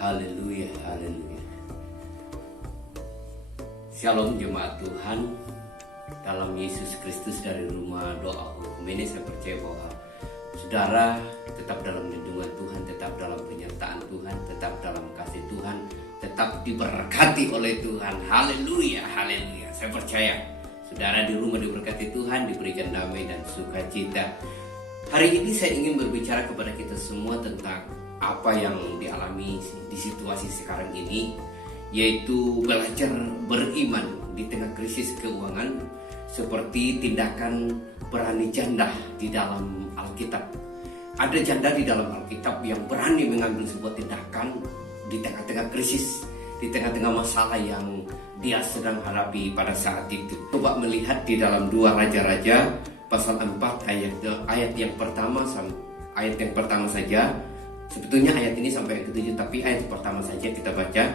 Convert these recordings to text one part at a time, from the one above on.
Haleluya, haleluya. Shalom jemaat Tuhan, dalam Yesus Kristus dari rumah doa hukum ini saya percaya bahwa saudara tetap dalam lindungan Tuhan, tetap dalam penyertaan Tuhan, tetap dalam kasih Tuhan, tetap diberkati oleh Tuhan. Haleluya, haleluya. Saya percaya saudara di rumah diberkati Tuhan, diberikan damai dan sukacita. Hari ini saya ingin berbicara kepada kita semua tentang apa yang dialami di situasi sekarang ini, yaitu belajar beriman di tengah krisis keuangan, seperti tindakan berani janda di dalam Alkitab. Ada janda di dalam Alkitab yang berani mengambil sebuah tindakan di tengah-tengah krisis, di tengah-tengah masalah yang dia sedang hadapi pada saat itu. Coba melihat di dalam 2 Raja-Raja pasal 4 ayat yang pertama saja. Sebetulnya ayat ini sampai yang ke-7, tapi ayat pertama saja kita baca.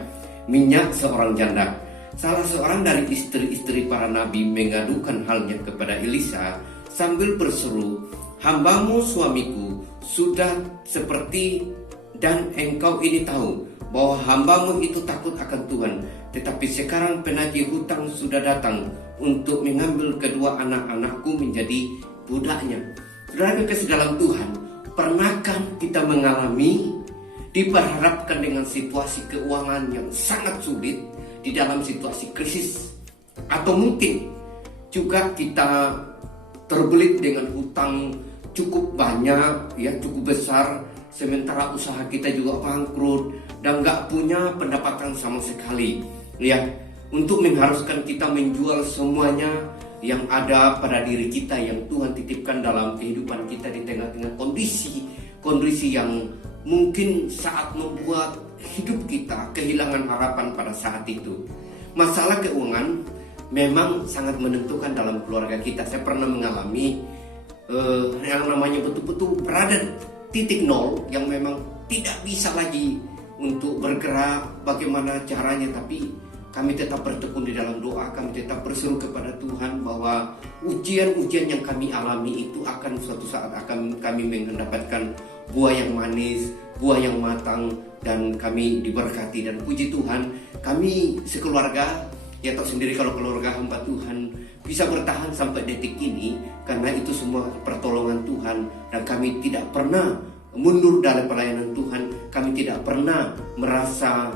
Minyak seorang janda. Salah seorang dari istri-istri para nabi mengadukan halnya kepada Elisa sambil berseru, "Hambamu suamiku sudah seperti, dan engkau ini tahu bahwa hambamu itu takut akan Tuhan. Tetapi sekarang penagih hutang sudah datang untuk mengambil kedua anak-anakku menjadi budaknya." Saudara kekasih dalam Tuhan, pernahkah kita mengalami diperhadapkan dengan situasi keuangan yang sangat sulit di dalam situasi krisis? Atau mungkin juga kita terbelit dengan hutang cukup banyak, cukup besar, sementara usaha kita juga bangkrut dan gak punya pendapatan sama sekali, untuk mengharuskan kita menjual semuanya yang ada pada diri kita yang Tuhan titipkan dalam kehidupan kita di tengah-tengah kondisi yang mungkin saat membuat hidup kita kehilangan harapan pada saat itu. Masalah keuangan memang sangat menentukan dalam keluarga kita. Saya pernah mengalami yang namanya betul-betul berada titik nol, yang memang tidak bisa lagi untuk bergerak bagaimana caranya, tapi kami tetap bertekun di dalam doa, kami tetap berseru kepada Tuhan bahwa ujian-ujian yang kami alami itu akan suatu saat akan kami mendapatkan buah yang manis, buah yang matang, dan kami diberkati. Dan puji Tuhan, kami sekeluarga, tahu sendiri kalau keluarga hamba Tuhan bisa bertahan sampai detik ini karena itu semua pertolongan Tuhan, dan kami tidak pernah mundur dalam pelayanan Tuhan. Kami tidak pernah merasa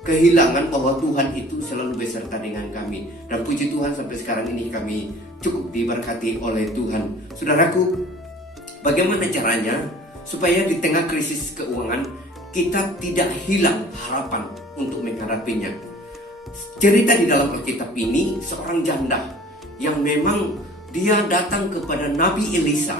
kehilangan bahwa Tuhan itu selalu beserta dengan kami. Dan puji Tuhan sampai sekarang ini kami cukup diberkati oleh Tuhan. Saudaraku, bagaimana caranya supaya di tengah krisis keuangan kita tidak hilang harapan untuk menghadapinya? Cerita di dalam Alkitab ini seorang janda yang memang dia datang kepada Nabi Elisa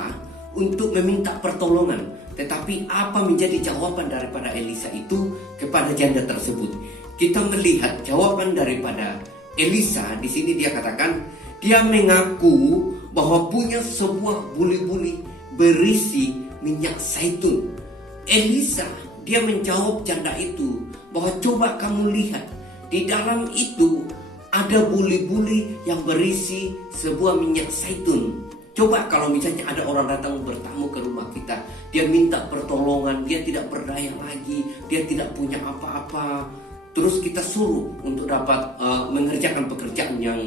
untuk meminta pertolongan. Tetapi apa menjadi jawaban daripada Elisa itu kepada janda tersebut? Kita melihat jawaban daripada Elisa di sini. Dia katakan, dia mengaku bahwa punya sebuah buli-buli berisi minyak zaitun. Elisa dia menjawab janda itu bahwa coba kamu lihat, di dalam itu ada buli-buli yang berisi sebuah minyak zaitun. Coba kalau misalnya ada orang datang bertamu ke rumah kita, dia minta pertolongan, dia tidak berdaya lagi, dia tidak punya apa-apa, terus kita suruh untuk dapat mengerjakan pekerjaan yang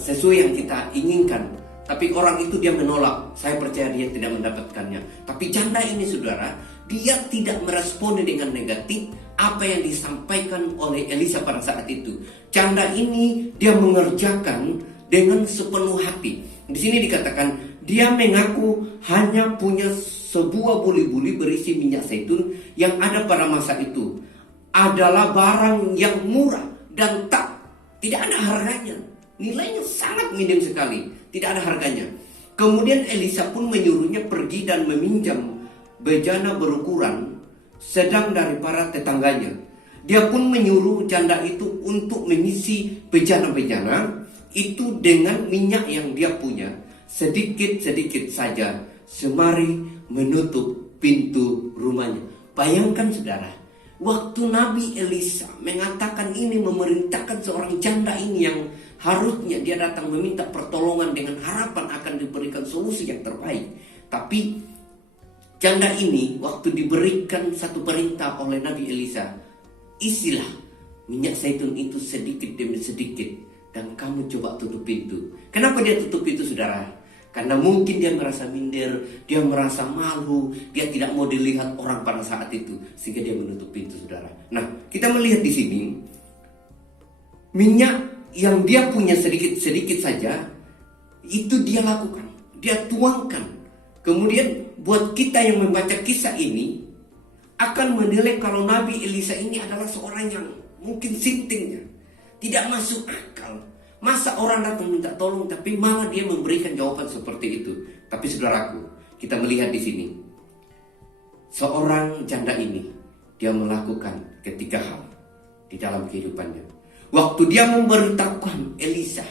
sesuai yang kita inginkan, tapi orang itu dia menolak. Saya percaya dia tidak mendapatkannya. Tapi janda ini saudara, dia tidak meresponi dengan negatif apa yang disampaikan oleh Elisa pada saat itu. Janda ini dia mengerjakan dengan sepenuh hati. Di sini dikatakan dia mengaku hanya punya sebuah buli-buli berisi minyak zaitun yang ada pada masa itu adalah barang yang murah dan tidak ada harganya. Nilainya sangat minim sekali, tidak ada harganya. Kemudian Elisa pun menyuruhnya pergi dan meminjam bejana berukuran sedang dari para tetangganya. Dia pun menyuruh janda itu untuk mengisi bejana-bejana itu dengan minyak yang dia punya, sedikit-sedikit saja, semari menutup pintu rumahnya. Bayangkan saudara, waktu Nabi Elisa mengatakan ini, memerintahkan seorang janda ini yang harusnya dia datang meminta pertolongan dengan harapan akan diberikan solusi yang terbaik, tapi Janda ini waktu diberikan satu perintah oleh Nabi Elisa, isilah minyak zaitun itu sedikit demi sedikit dan kamu coba tutup pintu. Kenapa dia tutup pintu, saudara? Karena mungkin dia merasa minder, dia merasa malu, dia tidak mau dilihat orang pada saat itu, sehingga dia menutup pintu, saudara. Nah, kita melihat di sini minyak yang dia punya sedikit-sedikit saja, itu dia lakukan, dia tuangkan. Kemudian buat kita yang membaca kisah ini akan menilai kalau Nabi Elisa ini adalah seorang yang mungkin sintingnya tidak masuk akal. Masa orang datang minta tolong tapi malah dia memberikan jawaban seperti itu. Tapi saudaraku, kita melihat di sini seorang janda ini, dia melakukan ketiga hal di dalam kehidupannya. Waktu dia memberitahukan Elisa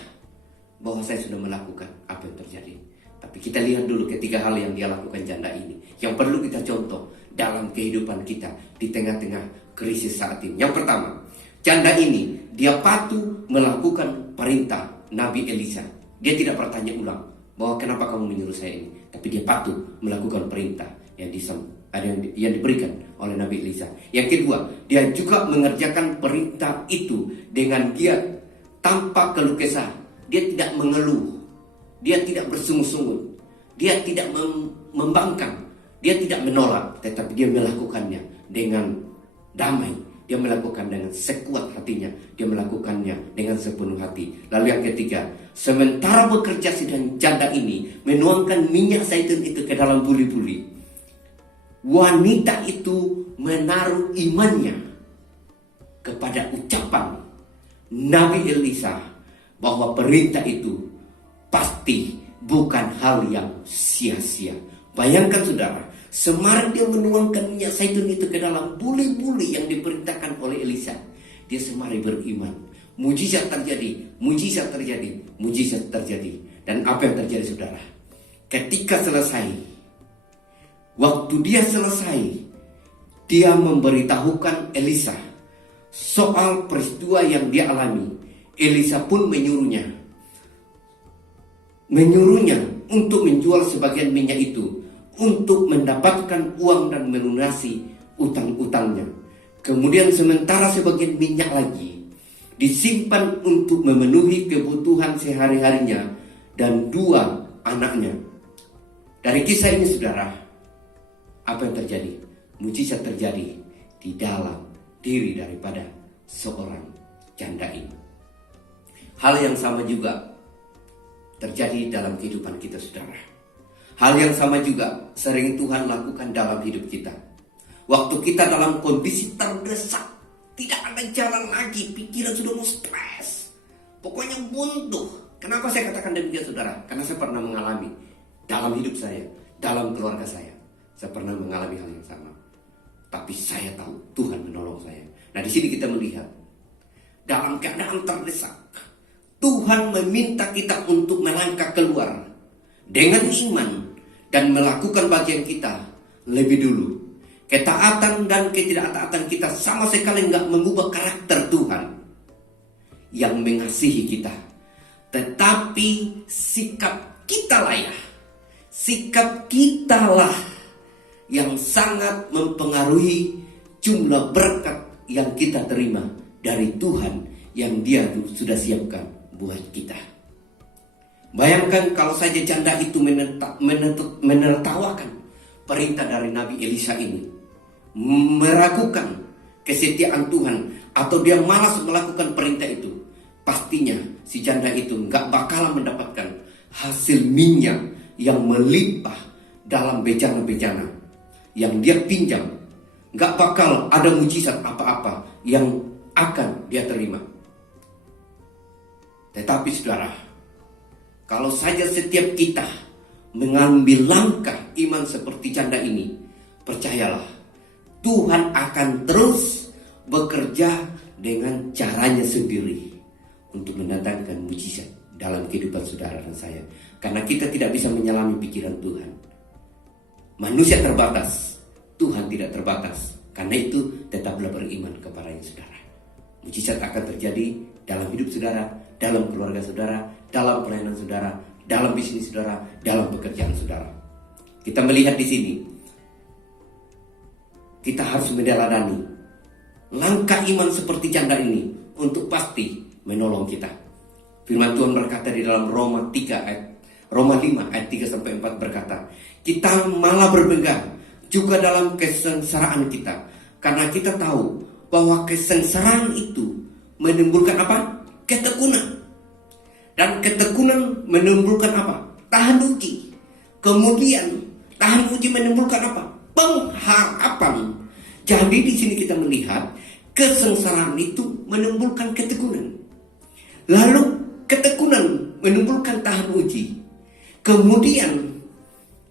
bahwa saya sudah melakukan, apa yang terjadi? Tapi kita lihat dulu ketiga hal yang dia lakukan janda ini, yang perlu kita contoh dalam kehidupan kita di tengah-tengah krisis saat ini. Yang pertama, janda ini dia patuh melakukan perintah Nabi Elisa. Dia tidak bertanya ulang bahwa kenapa kamu menyuruh saya ini, tapi dia patuh melakukan perintah yang diberikan oleh Nabi Elisa. Yang kedua, dia juga mengerjakan perintah itu dengan giat tanpa keluh kesah. Dia tidak mengeluh, dia tidak bersungut-sungut, dia tidak membangkang, dia tidak menolak, tetapi dia melakukannya dengan damai. Dia melakukan dengan sekuat hatinya, dia melakukannya dengan sepenuh hati. Lalu yang ketiga, sementara bekerja sedang janda ini menuangkan minyak zaitun itu ke dalam buli-buli, wanita itu menaruh imannya kepada ucapan Nabi Elisa bahwa perintah itu pasti bukan hal yang sia-sia. Bayangkan saudara, semarin dia menuangkan minyak zaitun itu ke dalam buli-buli yang diperintahkan oleh Elisa. Dia semarin beriman. Mujizat terjadi, mujizat terjadi, mujizat terjadi. Dan apa yang terjadi, saudara? Ketika selesai, waktu dia selesai, dia memberitahukan Elisa soal peristiwa yang dia alami. Elisa pun menyuruhnya untuk menjual sebagian minyak itu untuk mendapatkan uang dan melunasi utang-utangnya. Kemudian sementara sebagian minyak lagi disimpan untuk memenuhi kebutuhan sehari-harinya dan 2 anaknya. Dari kisah ini, saudara, apa yang terjadi? Mujizat terjadi di dalam diri daripada seorang janda ini. Hal yang sama juga terjadi dalam kehidupan kita, saudara. Hal yang sama juga sering Tuhan lakukan dalam hidup kita. Waktu kita dalam kondisi terdesak, tidak ada jalan lagi, pikiran sudah mau stres, pokoknya buntu. Kenapa saya katakan demikian, saudara? Karena saya pernah mengalami dalam hidup saya, dalam keluarga saya pernah mengalami hal yang sama. Tapi saya tahu Tuhan menolong saya. Nah, di sini kita melihat dalam keadaan terdesak, Tuhan meminta kita untuk melangkah keluar dengan iman dan melakukan bagian kita lebih dulu. Ketaatan dan ketidaktaatan kita sama sekali enggak mengubah karakter Tuhan yang mengasihi kita. Tetapi sikap kita lah ya, sikap kita lah yang sangat mempengaruhi jumlah berkat yang kita terima dari Tuhan yang Dia sudah siapkan buat kita. Bayangkan kalau saja janda itu menertawakan perintah dari Nabi Elisa ini, meragukan kesetiaan Tuhan, atau dia malas melakukan perintah itu, pastinya si janda itu gak bakalan mendapatkan hasil minyak yang melimpah dalam bejana-bejana yang dia pinjam. Gak bakal ada mujizat apa-apa yang akan dia terima. Tetapi saudara, kalau saja setiap kita mengambil langkah iman seperti janda ini, percayalah, Tuhan akan terus bekerja dengan caranya sendiri untuk mendatangkan mujizat dalam kehidupan saudara dan saya. Karena kita tidak bisa menyelami pikiran Tuhan. Manusia terbatas, Tuhan tidak terbatas. Karena itu tetaplah beriman kepadanya, saudara. Mujizat akan terjadi dalam hidup saudara, dalam keluarga saudara, dalam pelayanan saudara, dalam bisnis saudara, dalam pekerjaan saudara. Kita melihat di sini kita harus meneladani langkah iman seperti janda ini untuk pasti menolong kita. Firman Tuhan berkata di dalam Roma 5 ayat 3 sampai 4 berkata, kita malah berpegang juga dalam kesengsaraan kita, karena kita tahu bahwa kesengsaraan itu menimbulkan apa? Ketekunan. Dan ketekunan menimbulkan apa? Tahan uji. Kemudian tahan uji menimbulkan apa? Pengharapan. Jadi di sini kita melihat kesengsaraan itu menimbulkan ketekunan. Lalu ketekunan menimbulkan tahan uji. Kemudian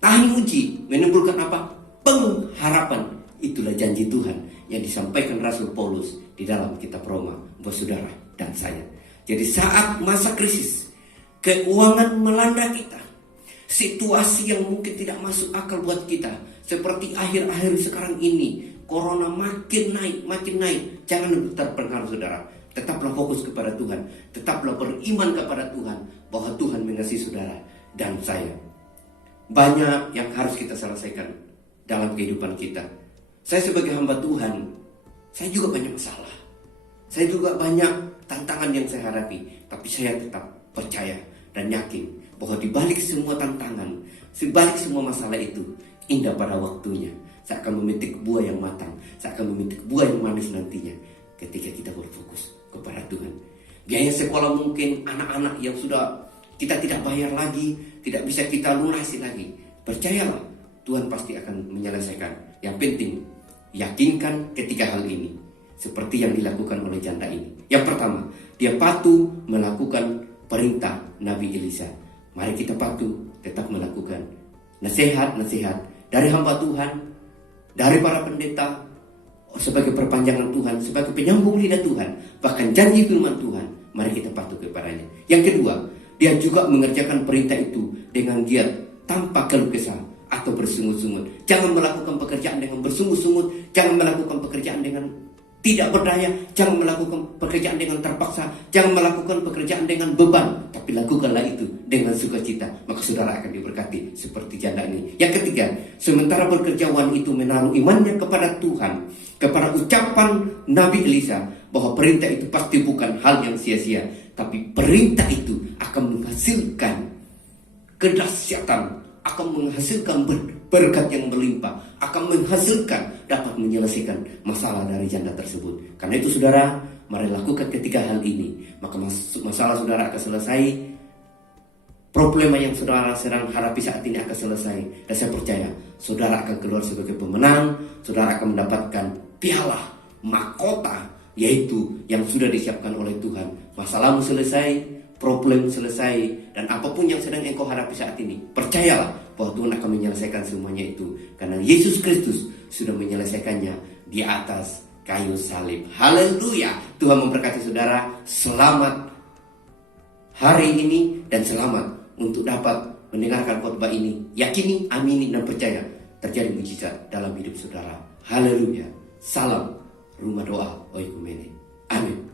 tahan uji menimbulkan apa? Pengharapan. Itulah janji Tuhan yang disampaikan Rasul Paulus di dalam kitab Roma buat saudara dan saya. Jadi saat masa krisis keuangan melanda kita, situasi yang mungkin tidak masuk akal buat kita, seperti akhir-akhir sekarang ini, corona makin naik. Jangan terpengaruh saudara. Tetaplah fokus kepada Tuhan. Tetaplah beriman kepada Tuhan bahwa Tuhan mengasihi saudara dan saya. Banyak yang harus kita selesaikan dalam kehidupan kita. Saya sebagai hamba Tuhan, saya juga banyak masalah. Saya juga banyak tantangan yang saya hadapi. Tapi saya tetap percaya dan yakin bahwa di balik semua tantangan, di balik semua masalah itu, indah pada waktunya. Saya akan memetik buah yang matang. Saya akan memetik buah yang manis nantinya ketika kita berfokus kepada Tuhan. Biaya sekolah mungkin anak-anak yang sudah kita tidak bayar lagi, tidak bisa kita lunasi lagi. Percayalah, Tuhan pasti akan menyelesaikan. Yang penting, yakinkan ketika hal ini. Seperti yang dilakukan oleh janda ini. Yang pertama, dia patuh melakukan perintah Nabi Elisa. Mari kita patuh tetap melakukan nasihat-nasihat dari hamba Tuhan, dari para pendeta, sebagai perpanjangan Tuhan, sebagai penyambung lidah Tuhan, bahkan janji firman Tuhan. Mari kita patuh kepadanya. Yang kedua, dia juga mengerjakan perintah itu dengan giat tanpa keluh kesah atau bersungut-sungut. Jangan melakukan pekerjaan dengan bersungut-sungut, jangan melakukan pekerjaan dengan tidak berdaya, jangan melakukan pekerjaan dengan terpaksa, jangan melakukan pekerjaan dengan beban, tapi lakukanlah itu dengan sukacita, maka saudara akan diberkati seperti janda ini. Yang ketiga, sementara bekerjaan itu menaruh imannya kepada Tuhan, kepada ucapan Nabi Elisa bahwa perintah itu pasti bukan hal yang sia-sia, tapi perintah itu akan menghasilkan kedahsyatan, akan menghasilkan berkat yang melimpah, akan menghasilkan dapat menyelesaikan masalah dari janda tersebut. Karena itu saudara, mari lakukan ketiga hal ini, maka masalah saudara akan selesai, problema yang saudara sedang hadapi saat ini akan selesai. Dan saya percaya saudara akan keluar sebagai pemenang, saudara akan mendapatkan piala, mahkota, yaitu yang sudah disiapkan oleh Tuhan. Masalahmu selesai, problem selesai, dan apapun yang sedang engkau hadapi saat ini, percayalah bahwa Tuhan akan menyelesaikan semuanya itu, karena Yesus Kristus sudah menyelesaikannya di atas kayu salib. Haleluya. Tuhan memberkati saudara. Selamat hari ini dan selamat untuk dapat mendengarkan khotbah ini. Yakini, amini, dan percaya terjadi mujizat dalam hidup saudara. Haleluya. Salam Rumah Doa Oikumene. Amin.